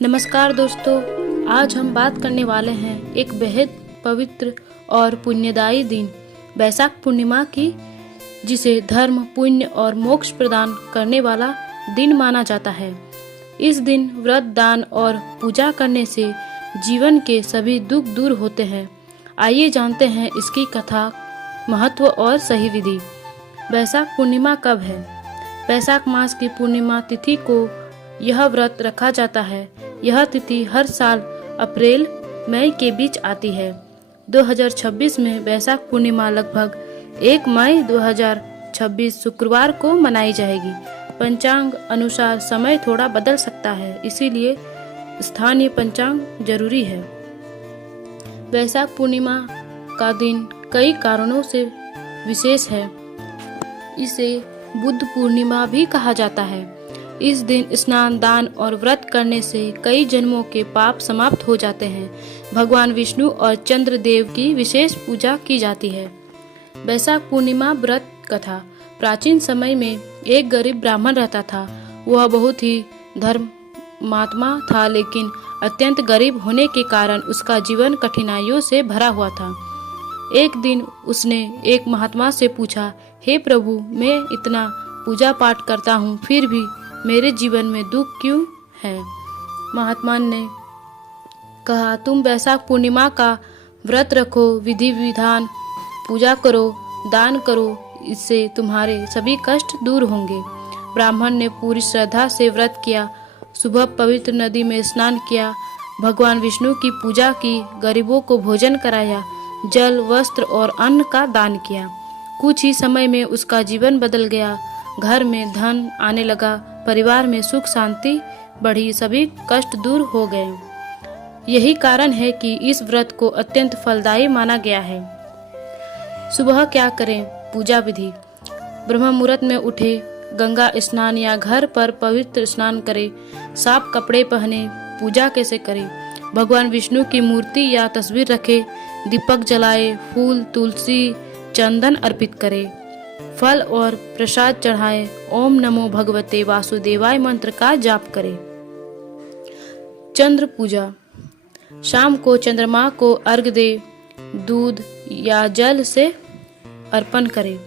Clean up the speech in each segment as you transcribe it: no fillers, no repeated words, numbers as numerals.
नमस्कार दोस्तों, आज हम बात करने वाले हैं एक बेहद पवित्र और पुण्यदायी दिन बैसाख पूर्णिमा की, जिसे धर्म, पुण्य और मोक्ष प्रदान करने वाला दिन माना जाता है। इस दिन व्रत, दान और पूजा करने से जीवन के सभी दुख दूर होते हैं। आइए जानते हैं इसकी कथा, महत्व और सही विधि। बैसाख पूर्णिमा कब है? बैसाख मास की पूर्णिमा तिथि को यह व्रत रखा जाता है। यह तिथि हर साल अप्रैल मई के बीच आती है। 2026 में बैसाख पूर्णिमा लगभग 1 मई 2026 शुक्रवार को मनाई जाएगी। पंचांग अनुसार समय थोड़ा बदल सकता है, इसीलिए स्थानीय पंचांग जरूरी है। बैसाख पूर्णिमा का दिन कई कारणों से विशेष है। इसे बुद्ध पूर्णिमा भी कहा जाता है। इस दिन स्नान, दान और व्रत करने से कई जन्मों के पाप समाप्त हो जाते हैं। भगवान विष्णु और चंद्र देव की विशेष पूजा की जाती है। बैसाख पूर्णिमा व्रत कथा। प्राचीन समय में एक गरीब ब्राह्मण रहता था। वह बहुत ही धर्मात्मा था, लेकिन अत्यंत गरीब होने के कारण उसका जीवन कठिनाइयों से भरा हुआ था। एक दिन उसने एक महात्मा से पूछा, हे प्रभु, मैं इतना पूजा पाठ करता हूँ, फिर भी मेरे जीवन में दुख क्यों है? महात्मा ने कहा, तुम बैसाख पूर्णिमा का व्रत रखो, विधि विधान पूजा करो, दान करो, इससे तुम्हारे सभी कष्ट दूर होंगे। ब्राह्मण ने पूरी श्रद्धा से व्रत किया। सुबह पवित्र नदी में स्नान किया, भगवान विष्णु की पूजा की, गरीबों को भोजन कराया, जल, वस्त्र और अन्न का दान किया। कुछ ही समय में उसका जीवन बदल गया। घर में धन आने लगा, परिवार में सुख शांति बढ़ी, सभी कष्ट दूर हो गए। यही कारण है कि इस व्रत को अत्यंत फलदायी माना गया है। सुबह क्या करें? पूजा विधि। ब्रह्म मुहूर्त में उठे, गंगा स्नान या घर पर पवित्र स्नान करें, साफ कपड़े पहने। पूजा कैसे करें? भगवान विष्णु की मूर्ति या तस्वीर रखें, दीपक जलाए, फूल, तुलसी, चंदन अर्पित करें, फल और प्रसाद चढ़ाए, ओम नमो भगवते वासुदेवाय मंत्र का जाप करें। चंद्र पूजा। शाम को चंद्रमा को अर्घ्य दे, दूध या जल से अर्पण करें।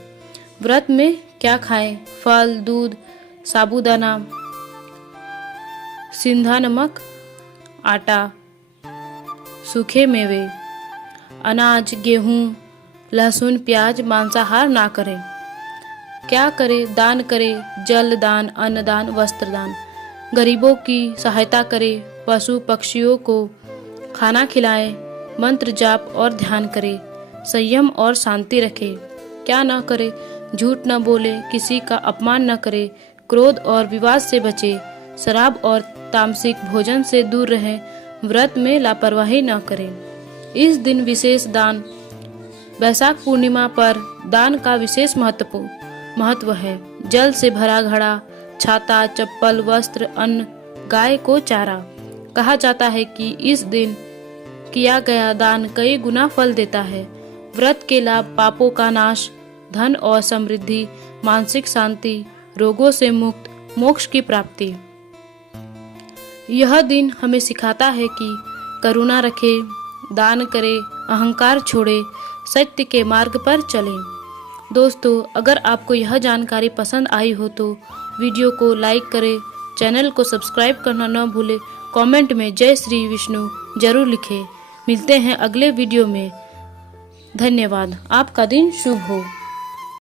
व्रत में क्या खाएं? फल, दूध, साबूदाना, सिंधा नमक, आटा, सूखे मेवे, अनाज, गेहूं, लहसुन, प्याज, मांसाहार ना करें। क्या करें? दान करें, जल दान, अन्न दान, वस्त्र दान, गरीबों की सहायता करें, पशु पक्षियों को खाना खिलाएं, मंत्र जाप और ध्यान करें, संयम और शांति रखें। क्या ना करें? झूठ न बोले, किसी का अपमान न करे, क्रोध और विवाद से बचे, शराब और तामसिक भोजन से दूर रहें, व्रत में लापरवाही न करें। इस दिन विशेष दान। बैसाख पूर्णिमा पर दान का विशेष महत्व है। जल से भरा घड़ा, छाता, चप्पल, वस्त्र, अन्न, गाय को चारा। कहा जाता है कि इस दिन किया गया दान कई गुना फल देता है। व्रत के लाभ: पापों का नाश, धन और समृद्धि, मानसिक शांति, रोगों से मुक्त, मोक्ष की प्राप्ति। यह दिन हमें सिखाता है कि करुणा रखें, दान करें, अहंकार छोड़ें, सत्य के मार्ग पर चलें। दोस्तों, अगर आपको यह जानकारी पसंद आई हो तो वीडियो को लाइक करें, चैनल को सब्सक्राइब करना न भूलें, कमेंट में जय श्री विष्णु जरूर लिखें। मिलते हैं अगले वीडियो में। धन्यवाद। आपका दिन शुभ हो।